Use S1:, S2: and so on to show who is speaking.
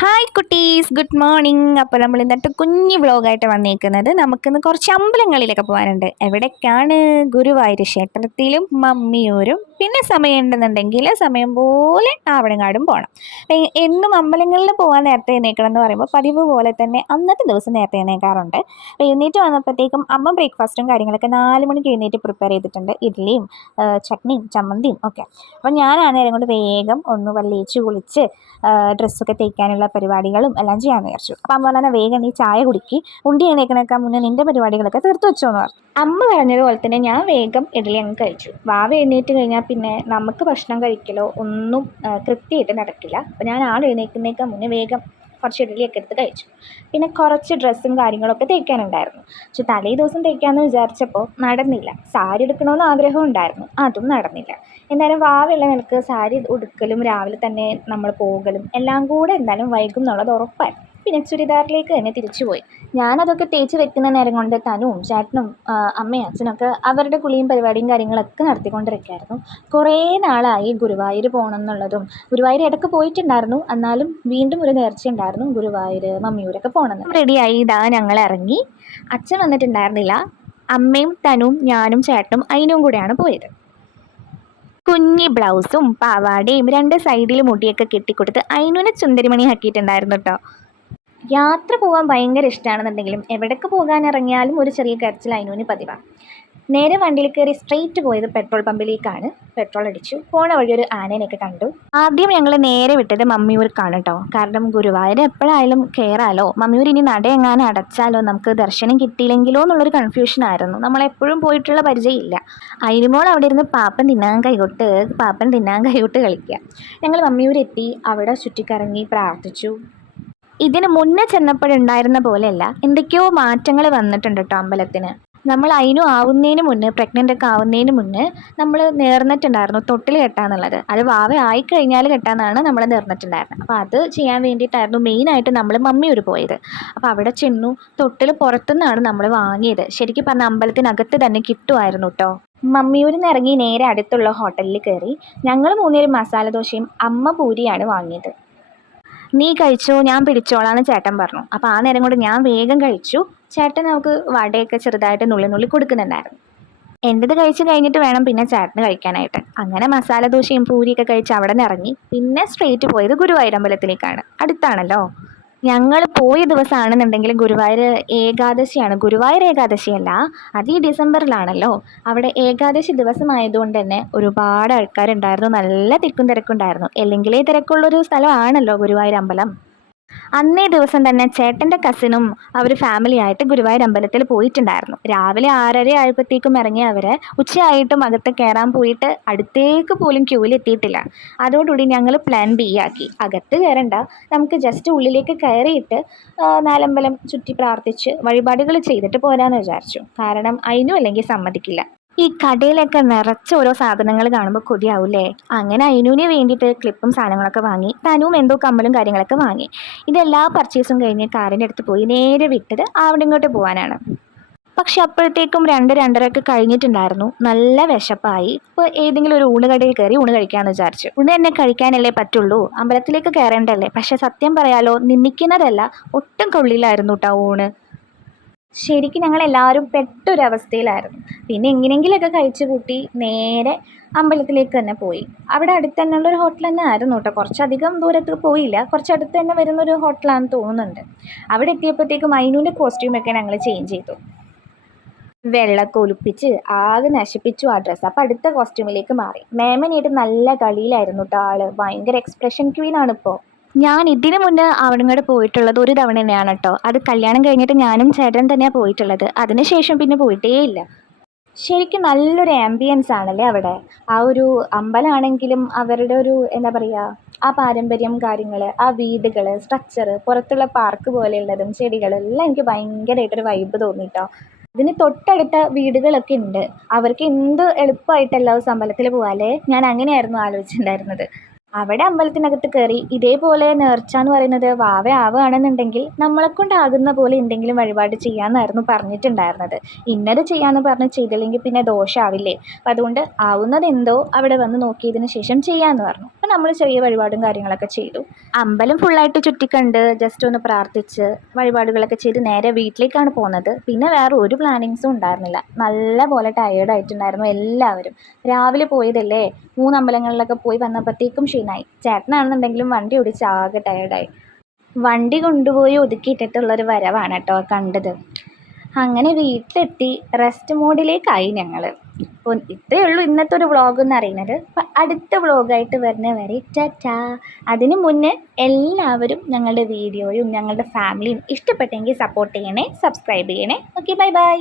S1: Hi കുട്ടീസ്. Good morning അപ്പോൾ നമ്മൾ ഇന്നത്തെ കുഞ്ഞു വ്ലോഗായിട്ട് വന്നേക്കുന്നത് നമുക്കിന്ന് കുറച്ച് അമ്പലങ്ങളിലൊക്കെ പോകാനുണ്ട്. എവിടേക്കാണ്? ഗുരുവായൂർ ക്ഷേത്രത്തിലും മമ്മിയൂരും. പിന്നെ സമയം ഉണ്ടെന്നുണ്ടെങ്കിൽ സമയം പോലെ ആവണങ്ങാടും പോകണം എന്നും അമ്പലങ്ങളിൽ പോകാൻ നേരത്തെ എഴുന്നേക്കണം എന്ന് പറയുമ്പോൾ പതിവ് പോലെ തന്നെ അന്നത്തെ ദിവസം നേരത്തെ എഴുന്നേക്കാറുണ്ട് അപ്പോൾ എഴുന്നേറ്റ് വന്നപ്പോഴത്തേക്കും അമ്മ ബ്രേക്ക്ഫാസ്റ്റും കാര്യങ്ങളൊക്കെ നാല് മണിക്ക് എഴുന്നേറ്റ് പ്രിപ്പയർ ചെയ്തിട്ടുണ്ട്. ഇഡ്ഡലിയും ചട്നിയും ചമ്മന്തിയും ഒക്കെ. അപ്പോൾ ആ നേരം കൊണ്ട് വേഗം ഒന്ന് വല്ലിച്ച് കുളിച്ച് ഡ്രസ്സൊക്കെ തേക്കാനുള്ള പരിപാടികളും എല്ലാം ചെയ്യാമെന്ന് വിചാരിച്ചു. അപ്പം അമ്മ പറഞ്ഞാൽ വേഗം നീ ചായ കുടിക്കി. ഉണ്ടി എണീക്കണേക്കാൻ മുന്നേ നിന്റെ പരിപാടികളൊക്കെ തീർത്തു വെച്ചോ എന്ന് പറഞ്ഞു. അമ്മ പറഞ്ഞതുപോലെ തന്നെ ഞാൻ വേഗം ഇഡലി അങ്ങ് കഴിച്ചു. വാവ എഴുന്നേറ്റ് കഴിഞ്ഞാൽ പിന്നെ നമുക്ക് ഭക്ഷണം കഴിക്കലോ ഒന്നും കൃത്യമായിട്ട് നടക്കില്ല. അപ്പോൾ ഞാൻ ആൾ എഴുന്നേക്കുന്നേക്കാൾ മുന്നേ വേഗം കുറച്ച് ഇഡ്ഡലിയൊക്കെ എടുത്ത് കഴിച്ചു. പിന്നെ കുറച്ച് ഡ്രസ്സും കാര്യങ്ങളൊക്കെ തേക്കാനുണ്ടായിരുന്നു. പക്ഷെ തലേ ദിവസം തേക്കാമെന്ന് വിചാരിച്ചപ്പോൾ നടന്നില്ല. സാരി എടുക്കണമെന്ന് ആഗ്രഹം ഉണ്ടായിരുന്നു. അതും നടന്നില്ല. എന്തായാലും വാവുള്ള നിനക്ക്. സാരി ഉടുക്കലും രാവിലെ തന്നെ നമ്മൾ പോകലും എല്ലാം കൂടെ എന്തായാലും വൈകും എന്നുള്ളത് ഉറപ്പായിരുന്നു. പിന്നെ ചുരിദാറിലേക്ക് തന്നെ തിരിച്ചുപോയി. ഞാനതൊക്കെ തേച്ച് വെക്കുന്ന നേരം കൊണ്ട് തനുവും ചേട്ടനും അമ്മയും അച്ഛനൊക്കെ അവരുടെ കുളിയും പരിപാടിയും കാര്യങ്ങളൊക്കെ നടത്തിക്കൊണ്ടിരിക്കുകയായിരുന്നു കുറേ നാളായി ഗുരുവായൂർ പോകണം എന്നുള്ളതും ഗുരുവായൂർ ഇടയ്ക്ക് പോയിട്ടുണ്ടായിരുന്നു. എന്നാലും വീണ്ടും ഒരു നേർച്ച ഉണ്ടായിരുന്നു ഗുരുവായൂർ മമ്മിയൂരൊക്കെ പോകണം റെഡിയായി ഇതാ ഞങ്ങൾ ഇറങ്ങി. അച്ഛൻ വന്നിട്ടുണ്ടായിരുന്നില്ല. അമ്മയും തനുവും ഞാനും ചേട്ടനും അതിനും കൂടെയാണ് പോയത്. കുഞ്ഞി ബ്ലൗസും പാവാടയും രണ്ട് സൈഡിൽ മുടിയൊക്കെ കെട്ടിക്കൊടുത്ത് അതിനുനെ ചുന്ദരിമണി ആക്കിയിട്ടുണ്ടായിരുന്നു കേട്ടോ യാത്ര പോകാൻ ഭയങ്കര ഇഷ്ടമാണെന്നുണ്ടെങ്കിലും എവിടേക്ക് പോകാൻ ഇറങ്ങിയാലും ഒരു ചെറിയ കരച്ചിൽ അതിനൂന് പതിവാണ് നേരെ വണ്ടിയിൽ കയറി സ്ട്രെയിറ്റ് പോയത് പെട്രോൾ പമ്പിലേക്കാണ് പെട്രോൾ അടിച്ചു. പോണ വഴി ഒരു ആനേനെയൊക്കെ കണ്ടു. ആദ്യം ഞങ്ങൾ നേരെ വിട്ടത് മമ്മിയൂർക്കാണ് കേട്ടോ കാരണം ഗുരുവായൂർ എപ്പോഴായാലും കയറാലോ മമ്മിയൂർ ഇനി നടയെങ്ങാനും അടച്ചാലോ? നമുക്ക് ദർശനം കിട്ടിയില്ലെങ്കിലോ എന്നുള്ളൊരു കൺഫ്യൂഷൻ ആയിരുന്നു. നമ്മളെപ്പോഴും പോയിട്ടുള്ള പരിചയമില്ല. അയിലുമോൾ അവിടെ ഇരുന്ന് പാപ്പൻ തിന്നാൻ കൈകൊട്ട് പാപ്പൻ തിന്നാൻ കൈകൊട്ട് കളിക്കുക ഞങ്ങൾ മമ്മിയൂരെത്തി. അവിടെ ചുറ്റിക്കറങ്ങി പ്രാർത്ഥിച്ചു. ഇതിന് മുന്നേ ചെന്നപ്പോഴുണ്ടായിരുന്ന പോലെയല്ല. എന്തൊക്കെയോ മാറ്റങ്ങൾ വന്നിട്ടുണ്ട് കേട്ടോ അമ്പലത്തിന്. നമ്മൾ അതിനും ആവുന്നതിന് മുന്നേ പ്രഗ്നന്റ് ഒക്കെ ആവുന്നതിന് മുന്നേ നമ്മൾ നേർന്നിട്ടുണ്ടായിരുന്നു തൊട്ടിൽ കെട്ടാന്നുള്ളത്. അത് വാവ ആയി കഴിഞ്ഞാൽ കെട്ടാന്നാണ് നമ്മൾ നേർന്നിട്ടുണ്ടായിരുന്നത്. അപ്പോൾ അത് ചെയ്യാൻ വേണ്ടിയിട്ടായിരുന്നു മെയിനായിട്ട് നമ്മൾ മമ്മിയൂർ പോയത്. അപ്പോൾ അവിടെ ചെന്നു തൊട്ടിൽ പുറത്തുനിന്നാണ് നമ്മൾ വാങ്ങിയത്. ശരിക്കും പറഞ്ഞാൽ അമ്പലത്തിനകത്ത് തന്നെ കിട്ടുമായിരുന്നു കേട്ടോ മമ്മിയൂരിൽ നിന്ന് ഇറങ്ങി നേരെ അടുത്തുള്ള ഹോട്ടലിൽ കയറി ഞങ്ങൾ മൂന്നുപേരും മസാല ദോശയും അമ്മ പൂരിയാണ് വാങ്ങിയത്. നീ കഴിച്ചോ ഞാൻ പിടിച്ചോളാന്ന് ചേട്ടൻ പറഞ്ഞു. അപ്പോൾ ആ നേരം കൊണ്ട് ഞാൻ വേഗം കഴിച്ചു. ചേട്ടൻ നമുക്ക് വടയൊക്കെ ചെറുതായിട്ട് നുള്ളി നുള്ളി കൊടുക്കുന്നുണ്ടായിരുന്നു. എന്റെത് കഴിച്ച് കഴിഞ്ഞിട്ട് വേണം പിന്നെ ചേട്ടന് കഴിക്കാനായിട്ട്. അങ്ങനെ മസാല ദോശയും പൂരിയൊക്കെ കഴിച്ച് അവിടെ നിന്ന് ഇറങ്ങി പിന്നെ സ്ട്രെയിറ്റ് പോയത് ഗുരുവായൂരമ്പലത്തിലേക്കാണ്. അടുത്താണല്ലോ. ഞങ്ങൾ പോയ ദിവസമാണെന്നുണ്ടെങ്കിൽ ഗുരുവായൂർ ഏകാദശിയാണ്. ഗുരുവായൂർ ഏകാദശിയല്ല അത് ഈ ഡിസംബറിലാണല്ലോ. അവിടെ ഏകാദശി ദിവസമായതുകൊണ്ട് തന്നെ ഒരുപാട് ആൾക്കാരുണ്ടായിരുന്നു. നല്ല തിക്കും തിരക്കുണ്ടായിരുന്നു. അല്ലെങ്കിലേ തിരക്കുള്ളൊരു സ്ഥലമാണല്ലോ ഗുരുവായൂർ അമ്പലം. അന്നേ ദിവസം തന്നെ ചേട്ടന്റെ കസിനും അവർ ഫാമിലി ആയിട്ട് ഗുരുവായൂർ അമ്പലത്തിൽ പോയിട്ടുണ്ടായിരുന്നു. രാവിലെ ആറര ആയപ്പോഴത്തേക്കും ഇറങ്ങിയ അവർ ഉച്ചയായിട്ടും അകത്ത് കയറാൻ പോയിട്ട് അടുത്തേക്ക് പോലും ക്യൂവിൽ എത്തിയിട്ടില്ല. അതോടുകൂടി ഞങ്ങൾ പ്ലാൻ ബി ആക്കി. അകത്ത് കയറണ്ട. നമുക്ക് ജസ്റ്റ് ഉള്ളിലേക്ക് കയറിയിട്ട് നാലമ്പലം ചുറ്റി പ്രാർത്ഥിച്ച് വഴിപാടുകൾ ചെയ്തിട്ട് പോരാന്ന് വിചാരിച്ചു. കാരണം അതിനും അല്ലെങ്കിൽ സമ്മതിക്കില്ല. ഈ കടയിലൊക്കെ നിറച്ച ഓരോ സാധനങ്ങൾ കാണുമ്പോൾ കൊതിയാവൂല്ലേ? അങ്ങനെ അയിനൂന് വേണ്ടിയിട്ട് ക്ലിപ്പും സാധനങ്ങളൊക്കെ വാങ്ങി തനുവും എന്തോ കമ്മലും കാര്യങ്ങളൊക്കെ വാങ്ങി. ഇതെല്ലാ പർച്ചേസും കഴിഞ്ഞ് കാറിന്റെ അടുത്ത് പോയി നേരെ വിട്ടത് അവിടെ ഇങ്ങോട്ട് പോകാനാണ് പക്ഷെ അപ്പോഴത്തേക്കും രണ്ട് രണ്ടരയൊക്കെ കഴിഞ്ഞിട്ടുണ്ടായിരുന്നു. നല്ല വിശപ്പായി. ഇപ്പോൾ ഏതെങ്കിലും ഒരു ഊണ് കടയിൽ കയറി ഊണ് കഴിക്കാമെന്ന് വിചാരിച്ചു. ഊണ് തന്നെ കഴിക്കാനല്ലേ പറ്റുള്ളൂ. അമ്പലത്തിലേക്ക് കയറേണ്ടല്ലേ പക്ഷെ സത്യം പറയാലോ നിന്നിക്കുന്നതല്ല ഒട്ടും കൊള്ളിലായിരുന്നു കേട്ടോ ഊണ്. ശരിക്കും ഞങ്ങൾ എല്ലാവരും പെട്ടൊരവസ്ഥയിലായിരുന്നു. പിന്നെ എങ്ങനെയെങ്കിലുമൊക്കെ കഴിച്ചു കൂട്ടി നേരെ അമ്പലത്തിലേക്ക് തന്നെ പോയി. അവിടെ അടുത്ത് തന്നെയുള്ള ഒരു ഹോട്ടൽ തന്നെ ആയിരുന്നു കേട്ടോ കുറച്ചധികം ദൂരത്ത് പോയില്ല. കുറച്ച് അടുത്ത് തന്നെ വരുന്നൊരു ഹോട്ടലാണെന്ന് തോന്നുന്നുണ്ട്. അവിടെ എത്തിയപ്പോഴത്തേക്കും മൈനൂന്റെ കോസ്റ്റ്യൂമൊക്കെ ഞങ്ങൾ ചേഞ്ച് ചെയ്തു. വെള്ളമൊക്കെ ഒലിപ്പിച്ച് ആകെ നശിപ്പിച്ചു ആ ഡ്രസ്സ് അപ്പോൾ അടുത്ത കോസ്റ്റ്യൂമിലേക്ക് മാറി. മേമനായിട്ട് നല്ല കളിയിലായിരുന്നു കേട്ടോ ആൾ ഭയങ്കര എക്സ്പ്രഷൻ ക്വീനാണ് ഇപ്പോൾ ഞാൻ ഇതിനു മുന്നേ അവിടങ്ങോട്ട് പോയിട്ടുള്ളത് ഒരു തവണ തന്നെയാണ് കേട്ടോ. അത് കല്യാണം കഴിഞ്ഞിട്ട് ഞാനും ചേട്ടൻ തന്നെയാണ് പോയിട്ടുള്ളത്. അതിനുശേഷം പിന്നെ പോയിട്ടേ ഇല്ല. ശരിക്കും നല്ലൊരു ആംബിയൻസ് ആണല്ലേ അവിടെ? ആ ഒരു അമ്പലമാണെങ്കിലും അവരുടെ ഒരു എന്താ പറയുക ആ പാരമ്പര്യം കാര്യങ്ങൾ ആ വീടുകൾ സ്ട്രക്ചർ പുറത്തുള്ള പാർക്ക് പോലെയുള്ളതും ചെടികളെല്ലാം എനിക്ക് ഭയങ്കരമായിട്ടൊരു വൈബ് തോന്നി അതിന് തൊട്ടടുത്ത വീടുകളൊക്കെ ഉണ്ട്. അവർക്ക് എന്ത് എളുപ്പമായിട്ട് എല്ലാ ദിവസവും അമ്പലത്തിൽ പോകാല്ലേ ഞാൻ അങ്ങനെയായിരുന്നു ആലോചിച്ചിട്ടുണ്ടായിരുന്നത്. അവിടെ അമ്പലത്തിനകത്ത് കയറി ഇതേപോലെ നേർച്ച എന്ന് പറയുന്നത് വാവ ആവുകയാണെന്നുണ്ടെങ്കിൽ നമ്മളെ കൊണ്ടാകുന്ന പോലെ എന്തെങ്കിലും വഴിപാട് ചെയ്യാമെന്നായിരുന്നു പറഞ്ഞിട്ടുണ്ടായിരുന്നത്. ഇന്നത് ചെയ്യാമെന്ന് പറഞ്ഞ് ചെയ്തില്ലെങ്കിൽ പിന്നെ ദോഷമാവില്ലേ അപ്പം അതുകൊണ്ട് ആവുന്നത് എന്തോ അവിടെ വന്ന് നോക്കിയതിന് ശേഷം ചെയ്യാമെന്ന് പറഞ്ഞു. അപ്പം നമ്മൾ ചെറിയ വഴിപാടും കാര്യങ്ങളൊക്കെ ചെയ്തു. അമ്പലം ഫുള്ളായിട്ട് ചുറ്റിക്കണ്ട് ജസ്റ്റ് ഒന്ന് പ്രാർത്ഥിച്ച് വഴിപാടുകളൊക്കെ ചെയ്ത് നേരെ വീട്ടിലേക്കാണ് പോകുന്നത് പിന്നെ വേറെ ഒരു പ്ലാനിങ്സും ഉണ്ടായിരുന്നില്ല. നല്ല പോലെ ടയേർഡായിട്ടുണ്ടായിരുന്നു എല്ലാവരും. രാവിലെ പോയതല്ലേ? മൂന്ന് അമ്പലങ്ങളിലൊക്കെ പോയി വന്നപ്പോഴത്തേക്കും ക്ഷീണമായി ചേട്ടനാണെന്നുണ്ടെങ്കിലും വണ്ടി ഓടിച്ച് ആകെ ടയേർഡായി വണ്ടി കൊണ്ടുപോയി ഒതുക്കിയിട്ടിട്ടുള്ളൊരു വരവാണ് കേട്ടോ കണ്ടത്. അങ്ങനെ വീട്ടിലെത്തി റെസ്റ്റ് മോഡിലേക്കായി ഞങ്ങൾ അപ്പോൾ ഇത്രയേ ഉള്ളൂ ഇന്നത്തെ ഒരു വ്ളോഗ് എന്ന് പറയുന്നത്. അപ്പം അടുത്ത വ്ളോഗായിട്ട് വരുന്ന വരെ ടാറ്റാ. അതിന് മുന്നേ എല്ലാവരും ഞങ്ങളുടെ വീഡിയോയും ഞങ്ങളുടെ ഫാമിലിയും ഇഷ്ടപ്പെട്ടെങ്കിൽ സപ്പോർട്ട് ചെയ്യണേ സബ്സ്ക്രൈബ് ചെയ്യണേ. Okay bye bye